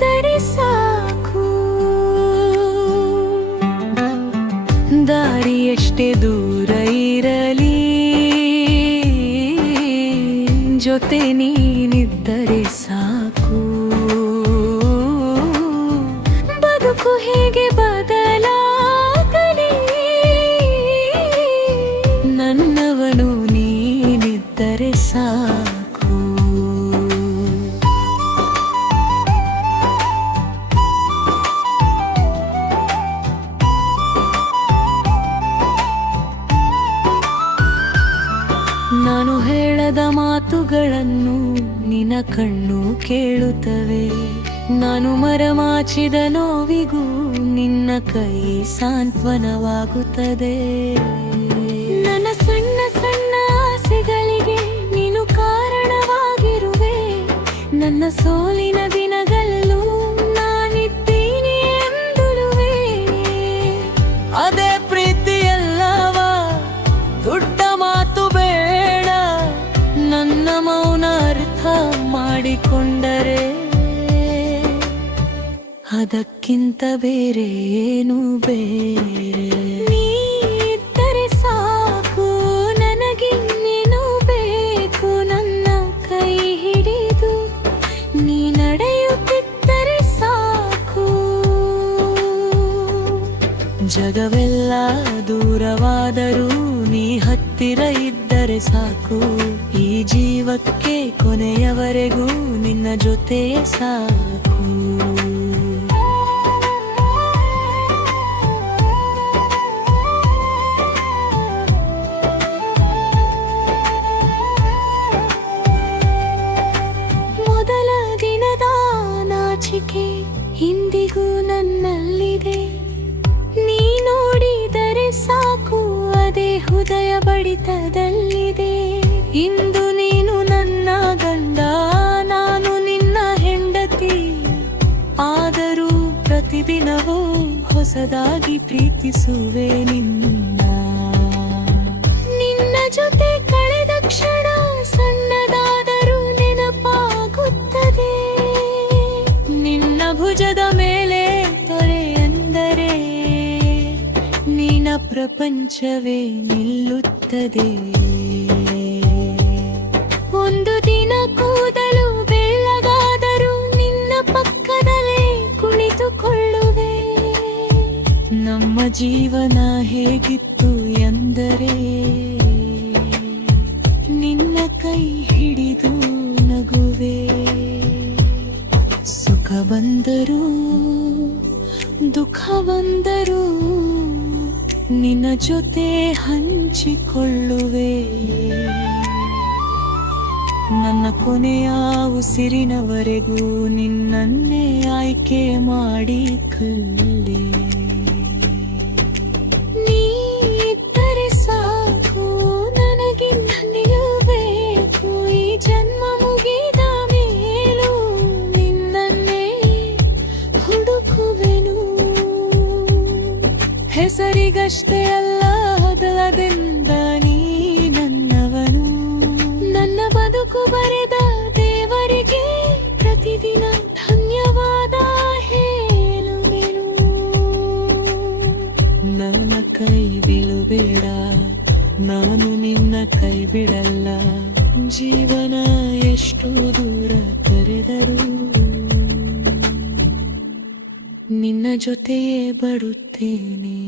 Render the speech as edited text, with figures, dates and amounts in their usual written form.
ನೀನಿದ್ದರೆ ಸಾಕು. ದಾರಿ ಎಷ್ಟೇ ದೂರ ಇರಲಿ, ಜೊತೆ ನೀನಿದ್ದರೆ ಸಾಕು. ಬದುಕು ಹೇಗೆ ಬದಲಾಗಲಿ, ನನ್ನವನು ನೀನಿದ್ದರೆ ಸಾಕು. ನಾನು ಹೇಳದ ಮಾತುಗಳನ್ನು ನಿನ್ನ ಕಣ್ಣು ಕೇಳುತ್ತವೆ. ನಾನು ಮರೆಮಾಚಿದ ನೋವಿಗೂ ನಿನ್ನ ಕೈ ಸಾಂತ್ವನವಾಗುತ್ತದೆ. ನನ್ನ ಸಣ್ಣ ಸಣ್ಣ ಆಸೆಗಳಿಗೆ ನೀನು ಕಾರಣವಾಗಿರುವೆ. ನನ್ನ ಸೋಲಿನ ದಿನಗಳಲ್ಲೂ ನಾನಿದ್ದೀನಿ ಎಂದುಳುವೆ. ಅದೇ ಪ್ರೀತಿಯಲ್ಲವ, ದೊಡ್ಡ ಮಾತು ಬೇಡ. ನನ್ನ ಮೌನ ಅರ್ಥ ಮಾಡಿಕೊಂಡರೆ ಅದಕ್ಕಿಂತ ಬೇರೆ ಏನು ಬೇರೆ. ನೀ ಇದ್ದರೆ ಸಾಕು, ನನಗಿನ್ನೇನು ಬೇಕು. ನನ್ನ ಕೈ ಹಿಡಿದು ನೀ ನಡೆಯುತ್ತಿದ್ದರೆ ಸಾಕು. ಜಗವೆಲ್ಲ ದೂರವಾದರೂ ನೀ ಹತ್ತಿರ ಇದ್ದರೆ ಸಾಕು. ಈ ಜೀವಕ್ಕೆ ಕೊನೆಯವರೆಗೂ ನಿನ್ನ ಜೊತೆ ಸಾಕು. ಮೊದಲ ದಿನದ ನಾಚಿಕೆ ಇಂದಿಗೂ ನನ್ನಲ್ಲಿದೆ. ನೀ ನೋಡಿದರೆ ಸಾಕು, ಅದೇ ಹೃದಯ ಬಡಿತದಲ್ಲಿದೆ. ಇಂದು ನೀನು ನನ್ನ ಗಂಡ, ನಾನು ನಿನ್ನ ಹೆಂಡತಿ. ಆದರೂ ಪ್ರತಿದಿನವೂ ಹೊಸದಾಗಿ ಪ್ರೀತಿಸುವೆ ನಿನ್ನ. ನಿನ್ನ ಜೊತೆ ಕಳೆದ ಕ್ಷಣ ಸಣ್ಣದಾದರೂ ನೆನಪಾಗುತ್ತದೆ. ನಿನ್ನ ಭುಜದ ಮೇಲೆ ತೊರೆ ಎಂದರೆ ನಿನ್ನ ಪ್ರಪಂಚವೇ ನಿಲ್ಲುತ್ತದೆ. ಒಂದು ದಿನ ಕೂದಲು ಬೆಳ್ಳಗಾದರೂ ನಿನ್ನ ಪಕ್ಕದಲ್ಲೇ ಕುಳಿತುಕೊಳ್ಳುವೆ. ನಮ್ಮ ಜೀವನ ಹೇಗಿತ್ತು ಎಂದರೆ ನಿನ್ನ ಕೈ ಹಿಡಿದು ನಗುವೆ. ಸುಖ ಬಂದರೂ ದುಃಖ ಬಂದರೂ ನಿನ್ನ ಜೊತೆ ಹಂಚಿಕೊಳ್ಳುವೆ. ನನ್ನ ಕೊನೆಯ ಉಸಿರಿನವರೆಗೂ ನಿನ್ನನ್ನೇ ಆಯ್ಕೆ ಮಾಡಿ ಕಲ್ಲೆ. ನೀ ಇದ್ದರೆ ಸಾಕು, ನನಗಿನ್ನ ನಿಲ್ಲಬೇಕು. ಈ ಜನ್ಮ ಮುಗಿದ ಮೇಲೂ ನಿನ್ನನ್ನೇ ಹುಡುಕುವೆನು. ಹೆಸರಿಗಷ್ಟೇ ಅಲ್ಲ, ಹೃದಯದಿಂದ ನೀ ನನ್ನವನು. ನನ್ನ ಬದುಕು ಬರೆದ ದೇವರಿಗೆ ಪ್ರತಿದಿನ ಧನ್ಯವಾದ ಹೇಳುವೆನು. ನನ್ನ ಕೈ ಬೀಳಬೇಡ, ನಾನು ನಿನ್ನ ಕೈ ಬಿಡಲ್ಲ. ಜೀವನ ಎಷ್ಟು ದೂರ ಕರೆದರೂ ನಿನ್ನ ಜೊತೆಯೇ ಬರುತ್ತೇನೆ.